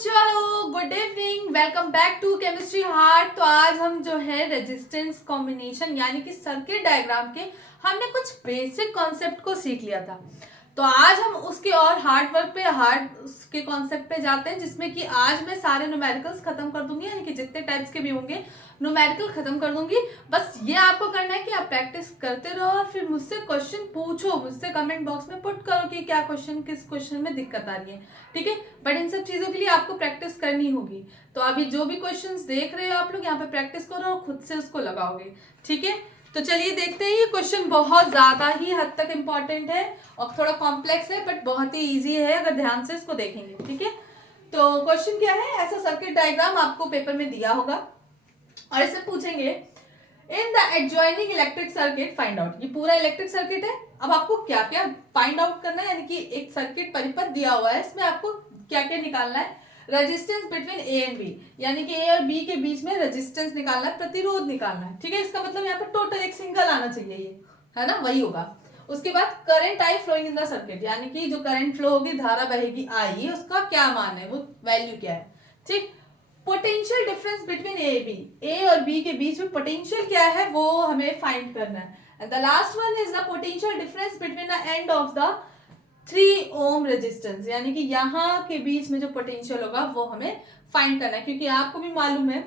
चलो good evening, welcome back to chemistry heart. तो आज हम जो है रेजिस्टेंस कॉम्बिनेशन यानी कि सर्किट डायग्राम के हमने कुछ बेसिक कॉन्सेप्ट को सीख लिया था। तो आज हम उसके और हार्ड वर्क पे हार्ड उसके कॉन्सेप्ट पे जाते हैं, जिसमें कि आज मैं सारे न्यूमेरिकल्स खत्म कर दूंगी, यानी कि जितने टाइप्स के भी होंगे न्यूमेरिकल खत्म कर दूंगी। बस ये आपको करना है कि आप प्रैक्टिस करते रहो और फिर मुझसे क्वेश्चन पूछो, मुझसे कमेंट बॉक्स में पुट करो कि क्या क्वेश्चन किस क्वेश्चन में दिक्कत आ रही है, ठीक है। बट इन सब चीजों के लिए आपको प्रैक्टिस करनी होगी। तो अभी जो भी क्वेश्चंस देख रहे हो आप लोग यहाँ पे प्रैक्टिस करो और खुद से उसको लगाओगे, ठीक है। तो चलिए देखते हैं। ये क्वेश्चन बहुत ज्यादा ही हद तक इम्पोर्टेंट है और थोड़ा कॉम्प्लेक्स है, बट बहुत ही ईजी है अगर ध्यान से इसको देखेंगे, ठीक है। तो क्वेश्चन क्या है, ऐसा सर्किट डायग्राम आपको पेपर में दिया होगा और इससे पूछेंगे इन the adjoining electric circuit find out. ये पूरा इलेक्ट्रिक सर्किट है। अब आपको क्या क्या फाइंड आउट करना है, यानी कि एक सर्किट परिपथ दिया हुआ है, इसमें आपको क्या क्या निकालना है। Resistance between a and b, यानी कि ए और बी के बीच में रेजिस्टेंस निकालना है, प्रतिरोध निकालना है, ठीक है। इसका मतलब यहाँ पर टोटल एक सिंगल आना चाहिए, ये है ना, वही होगा। उसके बाद current I flowing in the circuit, यानी कि जो करंट फ्लो होगी, धारा बहेगी आई, उसका क्या मान है, वो वैल्यू क्या है, ठीक। Potential difference between a b, a और बी के बीच में पोटेंशियल क्या है वो हमें फाइंड करना है। And the last one is the potential difference between the end of the 3 ohm resistance, यानी कि यहाँ के बीच में जो पोटेंशियल होगा वो हमें फाइंड करना है, क्योंकि आपको भी मालूम है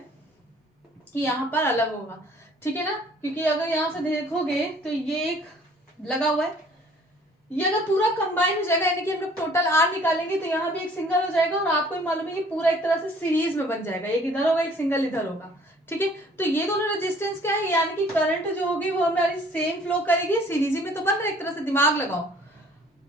कि यहाँ पर अलग होगा, ठीक है ना। क्योंकि अगर यहाँ से देखोगे तो ये एक लगा हुआ है, ये अगर पूरा कंबाइन हो जाएगा, यानी कि हम लोग टोटल आर निकालेंगे तो यहाँ भी एक सिंगल हो जाएगा, और आपको भी मालूम है कि पूरा एक तरह से सीरीज में बन जाएगा, एक इधर होगा एक सिंगल इधर होगा, ठीक है। तो ये दोनों रेजिस्टेंस क्या है, यानी कि करंट जो होगी वो हमारी सेम फ्लो करेगी, सीरीज में तो बन रहा है, एक तरह से दिमाग लगाओ।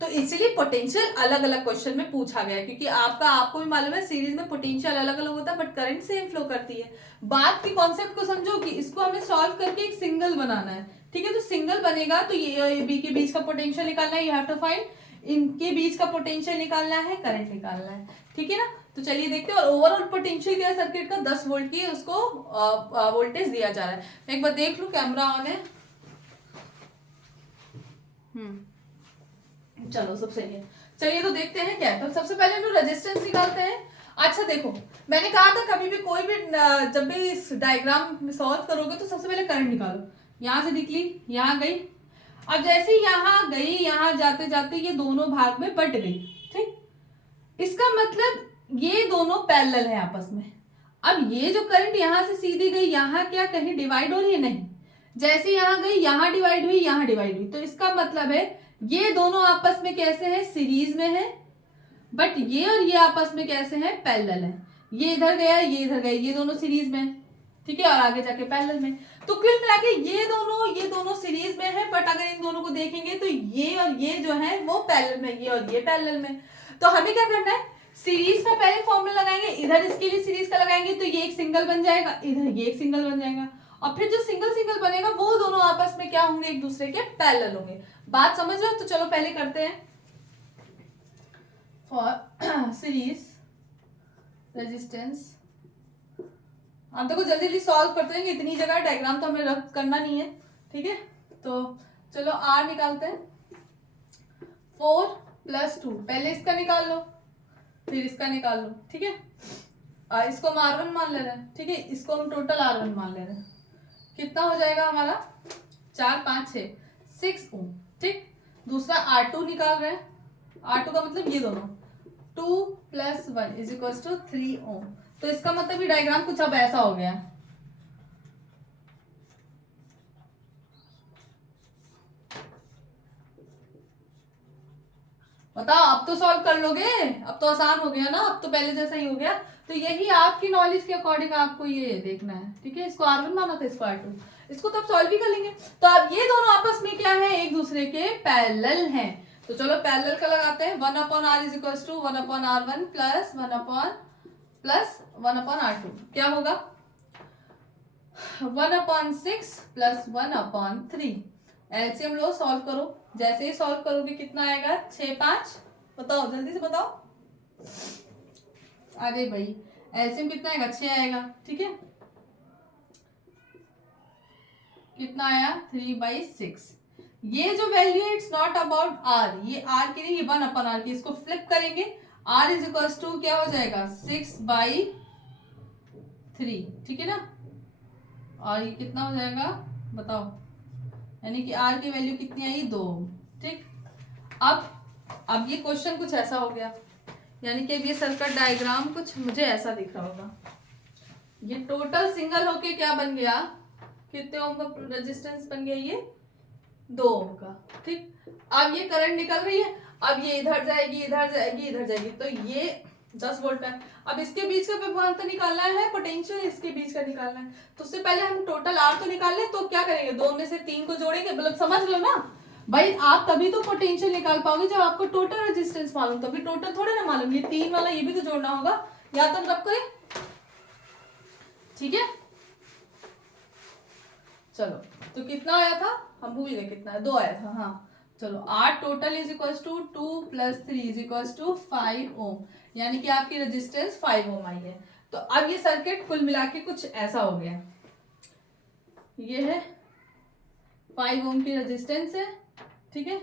तो इसलिए पोटेंशियल अलग अलग क्वेश्चन में पूछा गया, क्योंकि आपको भी मालूम है सीरीज में पोटेंशियल अलग अलग होता है बट करंट सेम फ्लो करती है। बात की कॉन्सेप्ट को समझो कि इसको हमें सॉल्व करके एक सिंगल बनाना है, ठीक है। तो सिंगल बनेगा तो ये बी के बीच का पोटेंशियल निकालना है, यू हैव टू फाइंड इनके बीच का पोटेंशियल निकालना है, करंट निकालना है, ठीक है ना। तो चलिए देखते हैं। और ओवरऑल पोटेंशियल क्या है सर्किट का, 10 वोल्ट की उसको वोल्टेज दिया जा रहा है। मैं एक बार देख लूं, कैमरा ऑन है, चलो सब सही है। चलिए तो देखते हैं क्या है। तो सबसे पहले हम लोग रेजिस्टेंस निकालते हैं। अच्छा देखो, मैंने कहा था कभी भी कोई भी जब भी इस डायग्राम सॉल्व करोगे तो सबसे पहले करंट निकालो। यहां से निकली, यहाँ गई, अब जैसे ही यहाँ गई, यहाँ जाते जाते ये दोनों भाग में बट गई, ठीक। इसका मतलब ये दोनों पैरेलल है आपस में। अब ये जो करंट यहां से सीधी गई, यहाँ क्या कहीं डिवाइड हो रही है, नहीं। जैसे यहाँ गई, यहाँ डिवाइड हुई, यहाँ डिवाइड हुई, तो इसका मतलब है ये दोनों आपस में कैसे हैं, सीरीज में है, बट ये और ये आपस में कैसे हैं, पैरेलल है। ये इधर गया, ये इधर गया, ये दोनों सीरीज में, ठीक है, और आगे जाके पैरेलल में। तो कुल मिला के ये दोनों सीरीज में है, बट अगर इन दोनों को देखेंगे तो ये और ये जो है वो पैरेलल में, ये और ये पैरेलल में। तो हमें क्या करना है, सीरीज का पहले फॉर्मूला लगाएंगे, इधर इसके लिए सीरीज का लगाएंगे तो ये एक सिंगल बन जाएगा, इधर ये एक सिंगल बन जाएगा, और फिर जो सिंगल सिंगल बनेगा वो दोनों आपस में क्या होंगे, एक दूसरे के पैरेलल होंगे। बात समझ रहे हो। तो चलो पहले करते हैं फॉर सीरीज रेजिस्टेंस। आप देखो जल्दी जल्दी सॉल्व करते हैं, इतनी जगह डायग्राम तो हमें रख करना नहीं है, ठीक है। तो चलो आर निकालते हैं। 4 + 2, पहले इसका निकाल लो फिर इसका निकाल लो, ठीक है। इसको हम R1 मान ले रहे हैं, ठीक है, इसको हम टोटल R1 मान ले रहे हैं। कितना हो जाएगा हमारा, 4 5 6 6 ओम, ठीक। दूसरा R2 निकाल रहे हैं, R2 का मतलब ये दोनों, 2 + 1 = 3 ओम। तो इसका मतलब ये डायग्राम कुछ अब ऐसा हो गया, बताओ अब तो सॉल्व कर लोगे, अब तो आसान हो गया ना, अब तो पहले जैसा ही हो गया। तो यही आपकी नॉलेज के अकॉर्डिंग आपको ये देखना है, ठीक है। इसको R1 माना था, इसको R2, इसको तब सॉल्व भी कर लेंगे। तो अब ये दोनों आपस में क्या है, एक दूसरे के पैरेलल हैं। तो चलो पैरेलल का लगाते हैं। 1/r = 1/r1 + 1/r2 क्या होगा, 1/6 + 1/3। एलसीएम लो, सॉल्व करो। जैसे ही सॉल्व करोगे कितना आएगा, 6 5, बताओ जल्दी से बताओ। अरे भाई एलसीएम कितना आएगा, 6 आएगा, ठीक है। कितना आया, 3/6। ये जो वैल्यू है इट्स नॉट अबाउट आर, ये आर की नहीं, ये 1/r की। इसको फ्लिप करेंगे, R इज इक्वल टू क्या हो जाएगा 6/3, ठीक है ना। और ये कितना हो जाएगा बताओ, यानी कि R की वैल्यू कितनी आई 2 ओम, ठीक। अब ये क्वेश्चन कुछ ऐसा हो गया, यानी कि अब ये सर्किट डायग्राम कुछ मुझे ऐसा दिख रहा होगा। ये टोटल सिंगल होके क्या बन गया, कितने ओम का रेजिस्टेंस बन गया, ये 2 ओम का, ठीक। अब ये करंट निकल रही है, अब ये इधर जाएगी इधर जाएगी इधर जाएगी, तो ये 10 वोल्ट है। अब इसके बीच का विभवांतर निकालना है, पोटेंशियल इसके बीच का निकालना है। तो उससे पहले हम टोटल आर तो निकाल लें, तो क्या करेंगे, 2 में से 3 को जोड़ेंगे, मतलब समझ लो ना भाई, आप तभी तो पोटेंशियल निकाल पाओगे जब आपको टोटल रेजिस्टेंस मालूम, तभी टोटल थोड़े ना मालूम, ये 3 वाला ये भी तो जोड़ना होगा, या तो रब करें, ठीक है। चलो तो कितना आया था, हम भूल गए कितना है, 2 आया था, हाँ। चलो R total is equal to 2 + 3 is equal to 5 ohm, यानी कि आपकी रेजिस्टेंस 5 ओम आई है। तो अब ये सर्किट कुल मिला के कुछ ऐसा हो गया, ये है 5 ओम की रेजिस्टेंस है, ठीक है,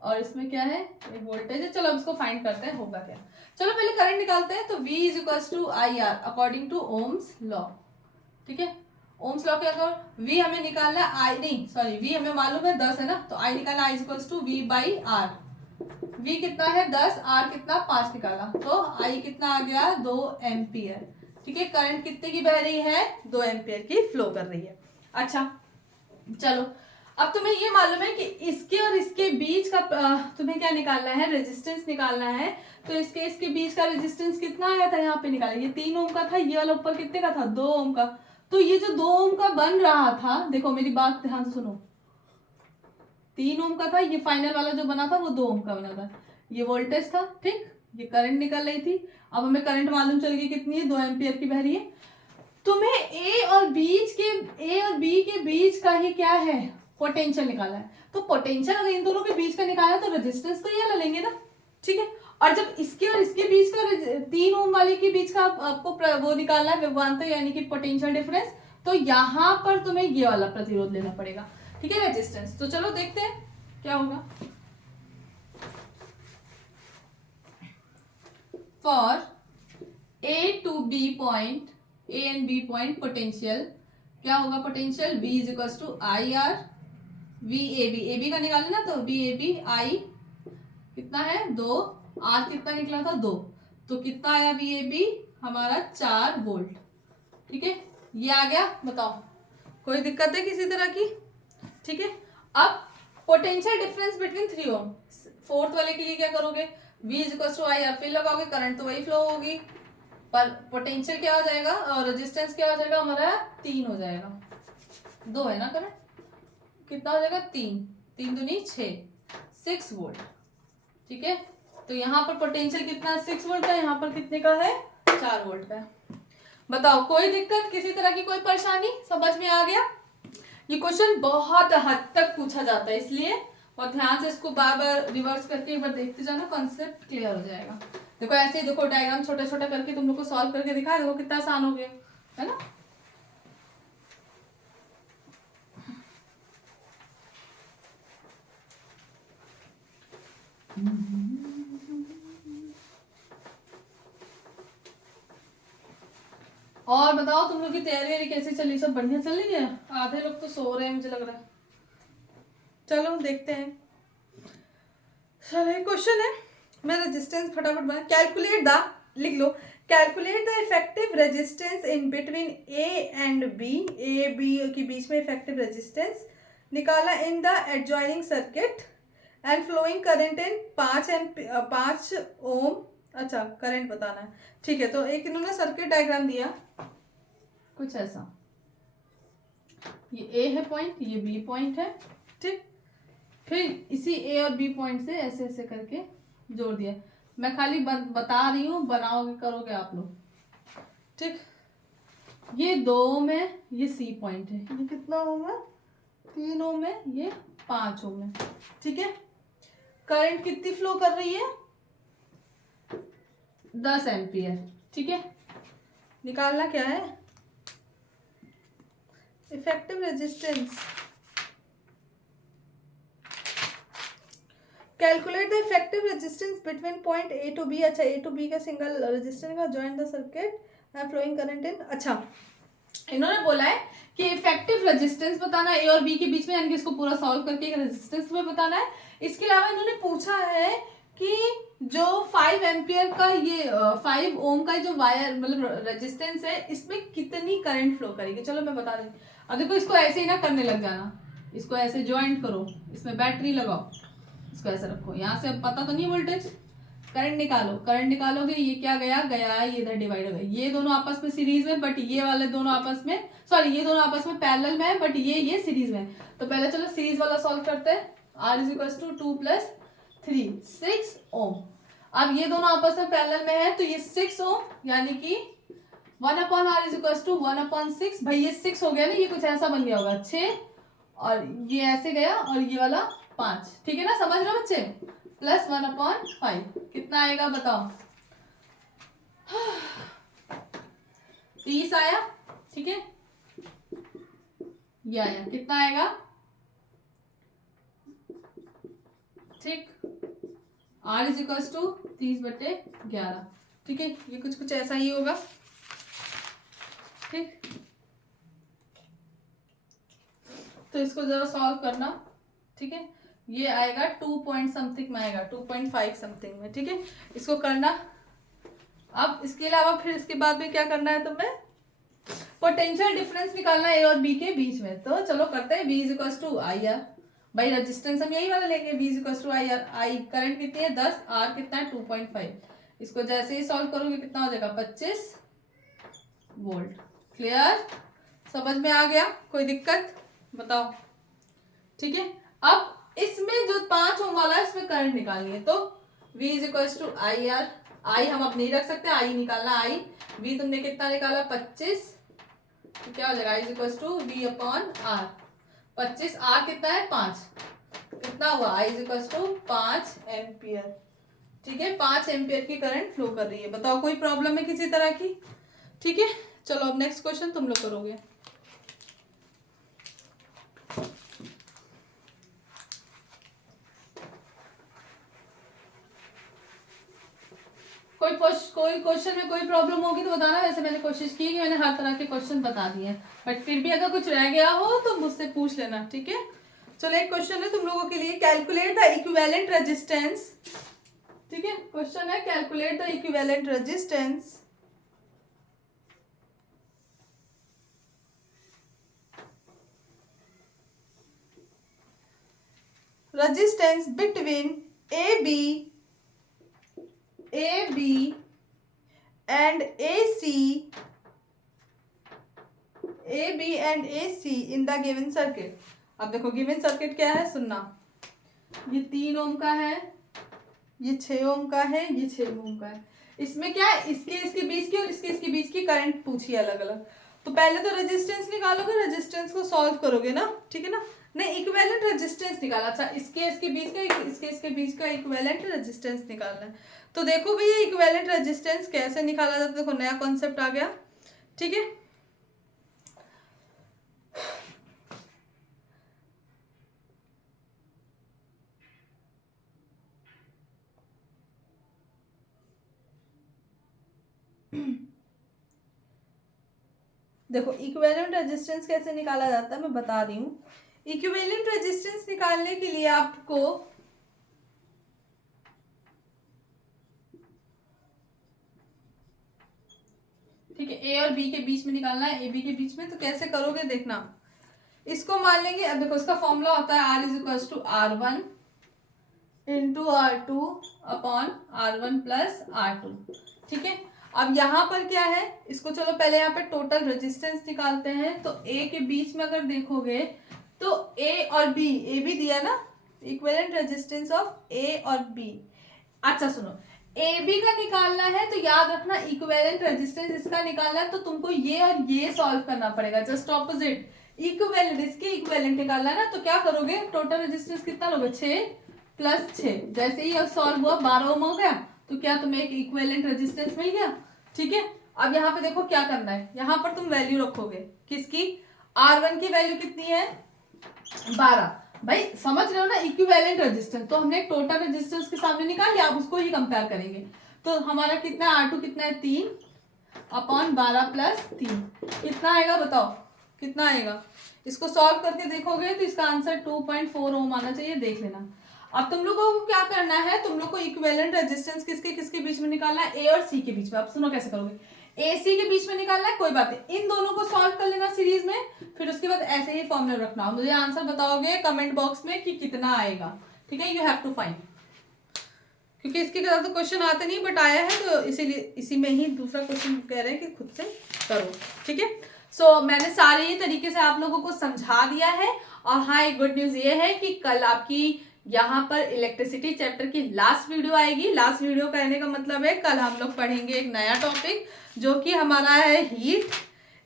और इसमें क्या है, एक वोल्टेज है। चलो अब इसको फाइंड करते हैं होगा क्या। चलो पहले करंट निकालते हैं, तो V is equal to I R according to Ohm's law, ठीक है। ओम्स लॉ क्या करो, V हमें निकालना है, आई नहीं सॉरी V हमें मालूम है 10 है ना, तो I निकालना, I is equal to V/R। V कितना है 10, R कितना 5 निकाला, तो I कितना आ गया 2 एम्पियर, ठीक है। करंट कितने की बह रही है, 2 एम्पियर की फ्लो कर रही है। अच्छा चलो, अब तुम्हें ये मालूम है कि इसके और इसके बीच का तुम्हें क्या निकालना है, रेजिस्टेंस निकालना है। तो इसके बीच का रेजिस्टेंस कितना आया था, यहाँ पे निकाला, ये 3 ओम का था, ये वाला ऊपर कितने का था 2 ओम का। तो ये जो 2 ओम का बन रहा था, देखो मेरी बात ध्यान से सुनो, 3 ओम का था, ये फाइनल वाला जो बना था वो 2 ओम का बना था, ये वोल्टेज था, ठीक। ये करंट निकल रही थी, अब हमें करंट मालूम चल गई कितनी है, 2 एम्पियर की बह रही है। तुम्हें ए और बी के बीच का ही क्या है, पोटेंशियल निकाला है। तो पोटेंशियल अगर इन दोनों के बीच का निकाला तो रेजिस्टेंस तो ये लेंगे ना, ठीक है। और जब इसके और इसके बीच का 3 ओम वाले के बीच का आपको वो निकालना है विभवांतर, यानी कि पोटेंशियल डिफरेंस, तो यहां पर तुम्हें ये वाला प्रतिरोध लेना पड़ेगा, ठीक है, रेजिस्टेंस। तो चलो देखते हैं क्या होगा। For A to B point, A and B point potential क्या होगा, potential V is equal to I R V A B का निकाले ना, तो वी ए बी आई कितना है 2, आर कितना निकला था 2, तो कितना आया वी ए बी हमारा 4 वोल्ट, ठीक है। ये आ गया, बताओ कोई दिक्कत है किसी तरह की, ठीक है। अब potential difference between 3 ohm, fourth वाले के लिए क्या करोगे, V is equal to I R, फिर लगाओगे, करंट तो वही फ्लो होगी, पर पोटेंशियल क्या हो जाएगा और रेजिस्टेंस क्या हो जाएगा हमारा 3 हो जाएगा, 2 है ना करंट, कितना हो जाएगा 3, 3 दूनी 6 वोल्ट, ठीक है। तो यहाँ पर पोटेंशियल कितना 6 वोल्ट का, यहाँ पर कितने का है 4 वोल्ट का। बताओ कोई दिक्कत किसी तरह की, कोई परेशानी, समझ में आ गया। ये क्वेश्चन बहुत हद तक पूछा जाता है, इसलिए और ध्यान से इसको बार बार रिवर्स करके एक बार देखते जाना, कॉन्सेप्ट क्लियर हो जाएगा। देखो ऐसे ही देखो, डायग्राम छोटा छोटा करके तुम लोग को सॉल्व करके दिखाया, देखो कितना आसान हो गया है ना। और बताओ तुम लोग की तैयारी कैसी चली, सब बढ़िया चल रही है, आधे लोग तो सो रहे हैं मुझे लग रहा है। चलो देखते हैं, चलो एक क्वेश्चन है, मैं रेजिस्टेंस फटाफट बना, कैलकुलेट द, लिख लो, calculate the effective resistance in between a and b, a b के बीच में इफेक्टिव रेजिस्टेंस निकाला in the adjoining circuit and flowing current in 5 ohm, अच्छा करंट बताना है, ठीक है। तो एक इन्होंने सर्किट डायग्राम दिया कुछ ऐसा, ये ए है पॉइंट, ये बी पॉइंट है, ठीक। फिर इसी ए और बी पॉइंट से ऐसे ऐसे करके जोड़ दिया, मैं खाली बता रही हूँ, बनाओगे करोगे आप लोग, ठीक। ये 2 ओम है, ये सी पॉइंट है, ये कितना ओम है 3 ओम है, ये 5 ओम है, ठीक है। करंट कितनी फ्लो कर रही है 10 एम्पियर, ठीक है। निकालना क्या है, effective resistance, calculate the effective resistance between point A to B. अच्छा, ए टू बी का सिंगल रेजिस्टेंस का join the circuit and flowing current in. अच्छा, इन्होंने बोला है कि इफेक्टिव रेजिस्टेंस बताना है ए और बी के बीच में, यानी कि इसको पूरा सॉल्व करके एक रेजिस्टेंस में बताना है। इसके अलावा इन्होंने पूछा है कि जो 5 एम्पियर का ये 5 ओम का जो वायर मतलब रेजिस्टेंस है, इसमें कितनी करंट फ्लो करेगी। चलो मैं बता दूं। अब देखो, इसको ऐसे ही ना करने लग जाना, इसको ऐसे ज्वाइंट करो, इसमें बैटरी लगाओ, इसको ऐसे रखो, यहाँ से अब पता तो नहीं वोल्टेज, करंट निकालो, करंट निकालोगे, ये क्या गया गया, ये इधर डिवाइड हो गया, ये दोनों आपस में सीरीज में, बट ये वाले दोनों आपस में, सॉरी ये दोनों आपस में पैरेलल में है, बट ये सीरीज में है। तो पहले चलो सीरीज वाला सॉल्व करते हैं। R इज 2 + 3 6 ओम। अब ये दोनों आपस में पैरेलल में है, तो ये 6 ओम, यानी कि 1/R इज 1/6। भाई ये 6 हो गया ना, ये कुछ ऐसा बन गया होगा 6, और ये ऐसे गया, और ये वाला 5। ठीक है ना, समझ रहे हो बच्चे? प्लस 1/5 कितना आएगा बताओ? 30 आया। ठीक है, ये आया, कितना आएगा? ठीक, R इज 30/11। ठीक है, ये कुछ ऐसा ही होगा। ठीक, तो इसको जरा सॉल्व करना। ठीक है, ये आएगा 2 पॉइंट समथिंग में आएगा, 2.5 समथिंग में। ठीक है, इसको करना। अब इसके अलावा फिर इसके बाद में क्या करना है तुम्हें? पोटेंशियल डिफरेंस निकालना है ए और बी के बीच में। तो चलो करते हैं। V is IR। भाई रेजिस्टेंस हम यही वाला लेंगे, V is IR। I current कितनी है 10, R कितना है 2.5। इसको जैसे ही सॉल्व करोगे कितना हो जाएगा 25 वोल्ट। क्लियर, समझ में आ गया? कोई दिक्कत बताओ? ठीक है, अब इसमें जो 5 ओम वाला है इसमें करंट निकालनी है, तो V इज IR। आई हम अब नहीं रख सकते, आई निकालना। आई V तुमने कितना निकाला 25, तो क्या हो जाएगा इज V/R। 25, R कितना है 5, कितना हुआ I इज 5 एम्पियर। ठीक है, 5 एम्पियर की करंट फ्लो कर रही है। बताओ कोई प्रॉब्लम है किसी तरह की? ठीक है, चलो अब नेक्स्ट क्वेश्चन तुम लोग करोगे। कोई क्वेश्चन में कोई प्रॉब्लम होगी तो बताना। वैसे मैंने कोशिश की कि मैंने हर तरह के क्वेश्चन बता दिए हैं, बट फिर भी अगर कुछ रह गया हो तो मुझसे पूछ लेना। ठीक है, चलो एक क्वेश्चन है तुम लोगों के लिए, कैलकुलेट द इक्विवेलेंट रेजिस्टेंस। ठीक है, क्वेश्चन है calculate the equivalent resistance between AB and AC in the given circuit। अब देखो गिवन सर्किट क्या है, सुनना। ये 3 ओम का है, ये 6 ओम का है, ये 6 ओम का है। इसमें क्या है, इसके बीच की और इसके बीच की करंट पूछी अलग अलग। तो पहले तो रेजिस्टेंस निकालोगे, रेजिस्टेंस को सॉल्व करोगे ना। ठीक है ना, नहीं इक्विवेलेंट रेजिस्टेंस निकाला। अच्छा, इसके बीच का इसके बीच का इक्विवेलेंट रेजिस्टेंस निकालना है। तो देखो भैया इक्विवेलेंट रेजिस्टेंस कैसे निकाला जाता है। देखो नया कॉन्सेप्ट आ गया। ठीक है, देखो इक्विवेलेंट रेजिस्टेंस कैसे निकाला जाता है मैं बता रही हूँ। इक्विवेलेंट रेजिस्टेंस निकालने के लिए आपको ठीक है ए और बी के बीच में निकालना है, ए बी के बीच में। तो कैसे करोगे देखना, इसको मान लेंगे। अब देखो इसका फॉर्मूला होता है R is R1 into R2 upon R1 plus R2। ठीक है, अब यहाँ पर क्या है, इसको चलो पहले यहाँ पे टोटल रेजिस्टेंस निकालते हैं। तो ए के बीच में अगर देखोगे तो ए और बी, ए भी दिया ना, इक्विवेलेंट रेजिस्टेंस ऑफ ए और बी। अच्छा सुनो, ए बी का निकालना है तो याद रखना इक्विवेलेंट रेजिस्टेंस इसका निकालना है, तो तुमको ये और ये सॉल्व करना पड़ेगा, जस्ट ऑपोजिट। इक्विवेलेंट, इसके इक्विवेलेंट निकालना है ना, तो क्या करोगे, टोटल रेजिस्टेंस कितना लोगे 6 + 6। जैसे ही अब सॉल्व हुआ 12 ओम हो गया, तो क्या तुम्हें एक इक्विवेलेंट रेजिस्टेंस मिल गया। ठीक है, अब यहाँ पे देखो क्या करना है, यहाँ पर तुम वैल्यू रखोगे किसकी, R1 की वैल्यू कितनी है 12। भाई समझ रहे हो ना, इक्विवेलेंट रेजिस्टेंस, तो हमने टोटल रेजिस्टेंस के सामने निकाल लिया, आप उसको ही कंपेयर करेंगे। तो हमारा कितना R2 कितना है 3/12+3 कितना आएगा बताओ, कितना आएगा? इसको सॉल्व करके देखोगे तो इसका आंसर 2.4 ओम आना चाहिए, देख लेना। अब तुम लोगों को क्या करना है, तुम लोग को इक्विवेलेंट रेजिस्टेंस किसके किसके बीच में निकालना है, ए और सी के बीच में। अब सुनो कैसे करोगे, ए सी के बीच में निकालना है, कोई बात नहीं, इन दोनों को सॉल्व कर लेना सीरीज में, फिर उसके बाद ऐसे ही फॉर्मूला रखना। मुझे आंसर बताओगे कमेंट बॉक्स में कि कितना आएगा, ठीक है? यू हैव टू फाइंड, क्योंकि इसके ज्यादा तो क्वेश्चन आते नहीं, बट आया है तो इसीलिए इसी में ही दूसरा क्वेश्चन कह रहे हैं कि खुद से करो, ठीक है? सो मैंने सारे ही तरीके से आप लोगों को समझा दिया है। और हाँ, एक गुड न्यूज ये है कि कल आपकी यहाँ पर इलेक्ट्रिसिटी चैप्टर की लास्ट वीडियो आएगी। लास्ट वीडियो कहने का मतलब है कल हम लोग पढ़ेंगे एक नया टॉपिक, जो कि हमारा है हीट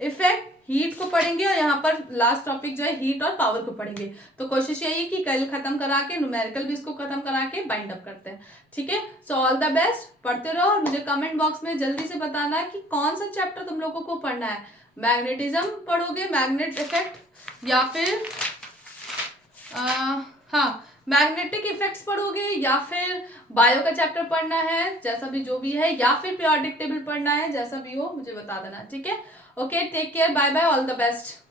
इफेक्ट। हीट को पढ़ेंगे और यहाँ पर लास्ट टॉपिक जो है हीट और पावर को पढ़ेंगे। तो कोशिश यही कि कल खत्म करा के न्यूमेरिकल भी इसको खत्म करा के बाइंड अप करते हैं, ठीक है? सो ऑल द बेस्ट, पढ़ते रहो और मुझे कमेंट बॉक्स में जल्दी से बताना कि कौन सा चैप्टर तुम लोगों को पढ़ना है। मैग्नेटिज्म पढ़ोगे, मैग्नेट इफेक्ट, या फिर हाँ मैग्नेटिक इफेक्ट्स पढ़ोगे, या फिर बायो का चैप्टर पढ़ना है, जैसा भी जो भी है, या फिर पीरियोडिक टेबल पढ़ना है, जैसा भी हो मुझे बता देना, ठीक है? Okay, take care, bye bye, all the best.